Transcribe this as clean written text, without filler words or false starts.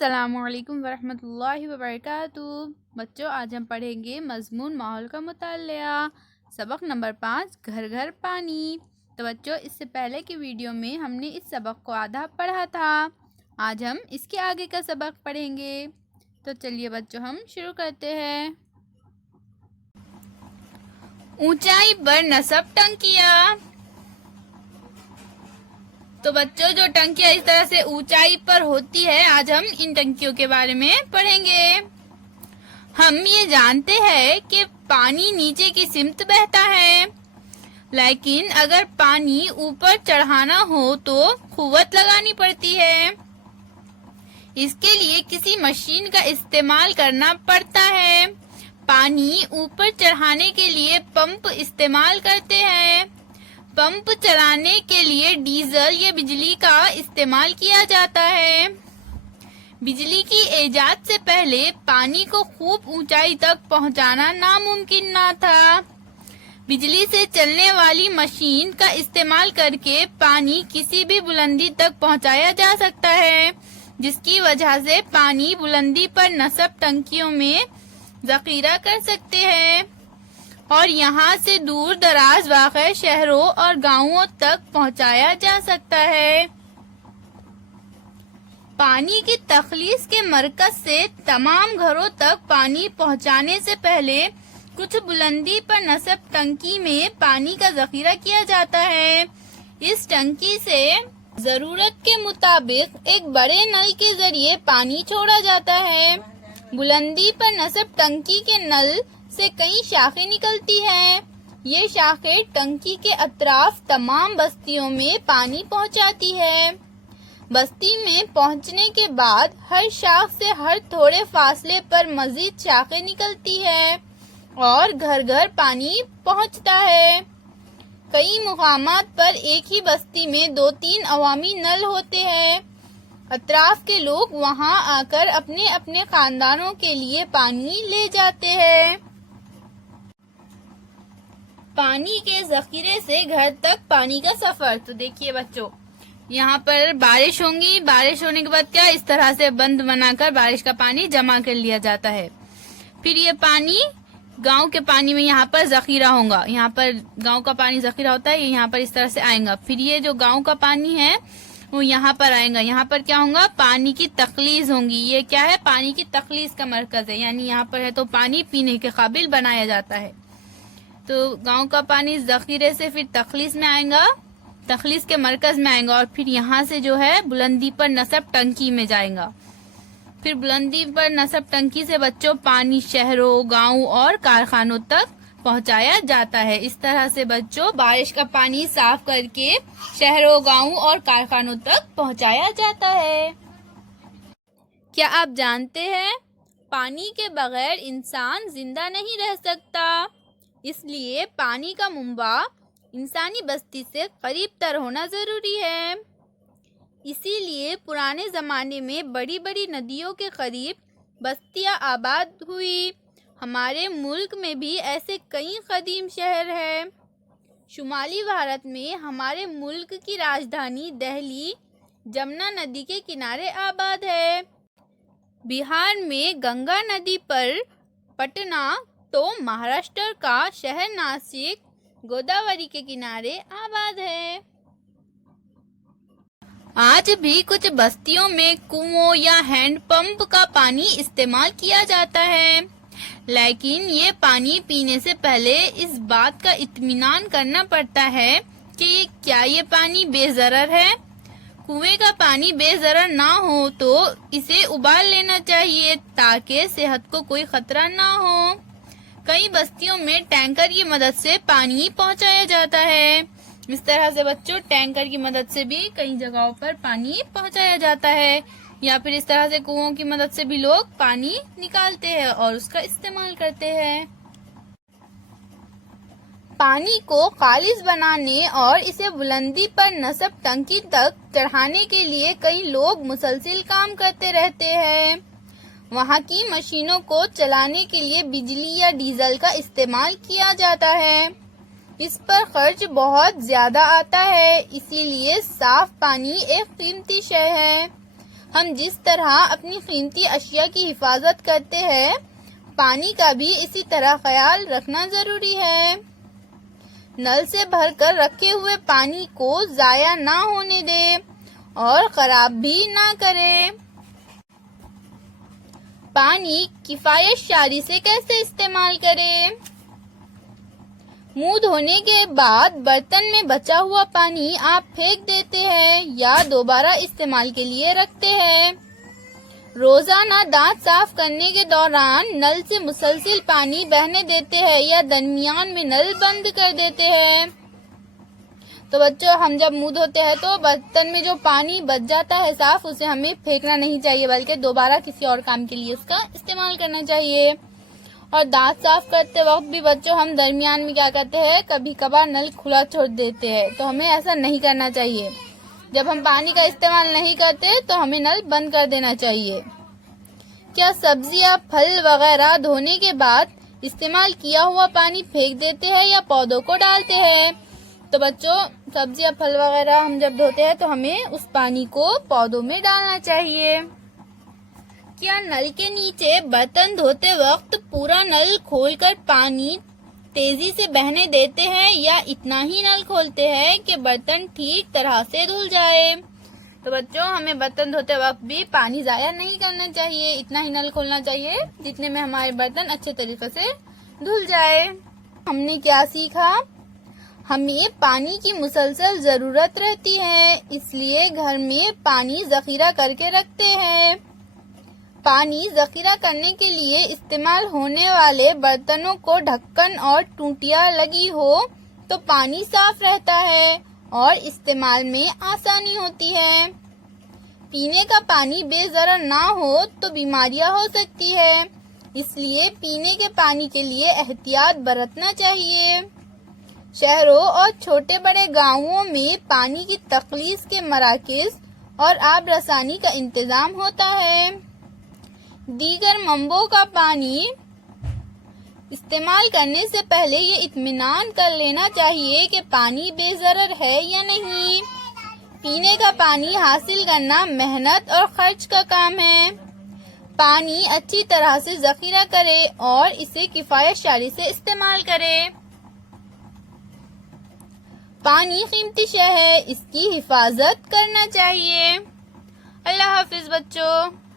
السلام علیکم ورحمۃ اللہ وبرکاتہ۔ بچوں، آج ہم پڑھیں گے مضمون ماحول کا مطالعہ، سبق نمبر 5 گھر گھر پانی۔ تو بچوں، اس سے پہلے کی ویڈیو میں ہم نے اس سبق کو آدھا پڑھا تھا، آج ہم اس کے آگے کا سبق پڑھیں گے۔ تو چلیے بچوں، ہم شروع کرتے ہیں۔ اونچائی پر نصب ٹنکیاں۔ تو بچوں، جو ٹنکیاں اس طرح سے اونچائی پر ہوتی ہے، آج ہم ان ٹنکیوں کے بارے میں پڑھیں گے۔ ہم یہ جانتے ہیں کہ پانی نیچے کی سمت بہتا ہے، لیکن اگر پانی اوپر چڑھانا ہو تو قوت لگانی پڑتی ہے۔ اس کے لیے کسی مشین کا استعمال کرنا پڑتا ہے۔ پانی اوپر چڑھانے کے لیے پمپ استعمال کرتے ہیں۔ پمپ چلانے کے لیے ڈیزل یا بجلی کا استعمال کیا جاتا ہے۔ بجلی کی ایجاد سے پہلے پانی کو خوب اونچائی تک پہنچانا ناممکن نہ تھا۔ بجلی سے چلنے والی مشین کا استعمال کر کے پانی کسی بھی بلندی تک پہنچایا جا سکتا ہے، جس کی وجہ سے پانی بلندی پر نصب ٹنکیوں میں ذخیرہ کر سکتے ہیں اور یہاں سے دور دراز واقع شہروں اور گاؤں تک پہنچایا جا سکتا ہے۔ پانی کی تخلیص کے مرکز سے تمام گھروں تک پانی پہنچانے سے پہلے کچھ بلندی پر نصب ٹنکی میں پانی کا ذخیرہ کیا جاتا ہے۔ اس ٹنکی سے ضرورت کے مطابق ایک بڑے نل کے ذریعے پانی چھوڑا جاتا ہے۔ بلندی پر نصب ٹنکی کے نل سے کئی شاخیں نکلتی ہیں۔ یہ شاخیں ٹنکی کے اطراف تمام بستیوں میں پانی پہنچاتی ہے۔ بستی میں پہنچنے کے بعد ہر شاخ سے ہر تھوڑے فاصلے پر مزید شاخیں نکلتی ہے اور گھر گھر پانی پہنچتا ہے۔ کئی مقامات پر ایک ہی بستی میں 2-3 عوامی نل ہوتے ہیں۔ اطراف کے لوگ وہاں آ کر اپنے اپنے خاندانوں کے لیے پانی لے جاتے ہیں۔ پانی کے ذخیرے سے گھر تک پانی کا سفر۔ تو دیکھیے بچوں، یہاں پر بارش ہوں گی، بارش ہونے کے بعد کیا اس طرح سے بند بنا کر بارش کا پانی جمع کر لیا جاتا ہے۔ پھر یہ پانی گاؤں کے پانی میں یہاں پر ذخیرہ ہوگا، یہاں پر گاؤں کا پانی ذخیرہ ہوتا ہے، یہ یہاں پر اس طرح سے آئے گا۔ پھر یہ جو گاؤں کا پانی ہے وہ یہاں پر آئے گا، یہاں پر کیا ہوگا، پانی کی تخلیص ہوں گی۔ یہ کیا ہے، پانی کی تخلیص کا مرکز ہے، یعنی یہاں پر ہے تو پانی پینے کے قابل بنایا جاتا ہے۔ تو گاؤں کا پانی ذخیرے سے پھر تخلیص میں آئے گا، تخلیص کے مرکز میں آئے گا اور پھر یہاں سے جو ہے بلندی پر نصب ٹنکی میں جائے گا۔ پھر بلندی پر نصب ٹنکی سے بچوں پانی شہروں، گاؤں اور کارخانوں تک پہنچایا جاتا ہے۔ اس طرح سے بچوں بارش کا پانی صاف کر کے شہروں، گاؤں اور کارخانوں تک پہنچایا جاتا ہے۔ کیا آپ جانتے ہیں، پانی کے بغیر انسان زندہ نہیں رہ سکتا، اس لیے پانی کا منبع انسانی بستی سے قریب تر ہونا ضروری ہے۔ اسی لیے پرانے زمانے میں بڑی بڑی ندیوں کے قریب بستیاں آباد ہوئی۔ ہمارے ملک میں بھی ایسے کئی قدیم شہر ہیں۔ شمالی بھارت میں ہمارے ملک کی راجدھانی دہلی جمنا ندی کے کنارے آباد ہے۔ بہار میں گنگا ندی پر پٹنہ، تو مہاراشٹر کا شہر ناسک گوداوری کے کنارے آباد ہے۔ آج بھی کچھ بستیوں میں کنووں یا ہینڈ پمپ کا پانی استعمال کیا جاتا ہے، لیکن یہ پانی پینے سے پہلے اس بات کا اطمینان کرنا پڑتا ہے کہ کیا یہ پانی بے ضرر ہے۔ کنویں کا پانی بے ضرر نہ ہو تو اسے ابال لینا چاہیے تاکہ صحت کو کوئی خطرہ نہ ہو۔ کئی بستیوں میں ٹینکر کی مدد سے پانی پہنچایا جاتا ہے۔ اس طرح سے بچوں ٹینکر کی مدد سے بھی کئی جگہوں پر پانی پہنچایا جاتا ہے، یا پھر اس طرح سے کنووں کی مدد سے بھی لوگ پانی نکالتے ہیں اور اس کا استعمال کرتے ہیں۔ پانی کو خالص بنانے اور اسے بلندی پر نصب ٹنکی تک چڑھانے کے لیے کئی لوگ مسلسل کام کرتے رہتے ہیں۔ وہاں کی مشینوں کو چلانے کے لیے بجلی یا ڈیزل کا استعمال کیا جاتا ہے۔ اس پر خرچ بہت زیادہ آتا ہے، اسی لیے صاف پانی ایک قیمتی شے ہے۔ ہم جس طرح اپنی قیمتی اشیاء کی حفاظت کرتے ہیں، پانی کا بھی اسی طرح خیال رکھنا ضروری ہے۔ نل سے بھر کر رکھے ہوئے پانی کو ضائع نہ ہونے دے اور خراب بھی نہ کرے۔ پانی کفایت شاری سے کیسے استعمال کرے؟ منہ دھونے کے بعد برتن میں بچا ہوا پانی آپ پھینک دیتے ہیں یا دوبارہ استعمال کے لیے رکھتے ہیں۔ روزانہ دانت صاف کرنے کے دوران نل سے مسلسل پانی بہنے دیتے ہیں یا درمیان میں نل بند کر دیتے ہیں۔ تو بچوں، ہم جب منہ دھوتے ہیں تو برتن میں جو پانی بچ جاتا ہے صاف، اسے ہمیں پھینکنا نہیں چاہیے بلکہ دوبارہ کسی اور کام کے لیے اس کا استعمال کرنا چاہیے۔ اور دانت صاف کرتے وقت بھی بچوں ہم درمیان میں کیا کرتے ہیں، کبھی کبھار نل کھلا چھوڑ دیتے ہیں، تو ہمیں ایسا نہیں کرنا چاہیے۔ جب ہم پانی کا استعمال نہیں کرتے تو ہمیں نل بند کر دینا چاہیے۔ کیا سبزیاں، پھل وغیرہ دھونے کے بعد استعمال کیا ہوا پانی پھینک دیتے ہیں یا پودوں کو ڈالتے ہیں؟ تو بچوں، سبزیاں، پھل وغیرہ ہم جب دھوتے ہیں تو ہمیں اس پانی کو پودوں میں ڈالنا چاہیے۔ کیا نل کے نیچے برتن دھوتے وقت پورا نل کھول کر پانی تیزی سے بہنے دیتے ہیں یا اتنا ہی نل کھولتے ہیں کہ برتن ٹھیک طرح سے دھل جائے؟ تو بچوں، ہمیں برتن دھوتے وقت بھی پانی ضائع نہیں کرنا چاہیے، اتنا ہی نل کھولنا چاہیے جتنے میں ہمارے برتن اچھے طریقے سے دھل جائے۔ ہم نے کیا سیکھا؟ ہمیں پانی کی مسلسل ضرورت رہتی ہے، اس لیے گھر میں پانی ذخیرہ کر کے رکھتے ہیں۔ پانی ذخیرہ کرنے کے لیے استعمال ہونے والے برتنوں کو ڈھکن اور ٹوٹیاں لگی ہو تو پانی صاف رہتا ہے اور استعمال میں آسانی ہوتی ہے۔ پینے کا پانی بے ضرر نہ ہو تو بیماریاں ہو سکتی ہے، اس لیے پینے کے پانی کے لیے احتیاط برتنا چاہیے۔ شہروں اور چھوٹے بڑے گاؤں میں پانی کی تخلیص کے مراکز اور آب رسانی کا انتظام ہوتا ہے۔ دیگر منبعوں کا پانی استعمال کرنے سے پہلے یہ اطمینان کر لینا چاہیے کہ پانی بے ضرر ہے یا نہیں۔ پینے کا پانی حاصل کرنا محنت اور خرچ کا کام ہے۔ پانی اچھی طرح سے ذخیرہ کرے اور اسے کفایت شاری سے استعمال کرے۔ پانی قیمتی شے ہے، اس کی حفاظت کرنا چاہیے۔ اللہ حافظ بچوں۔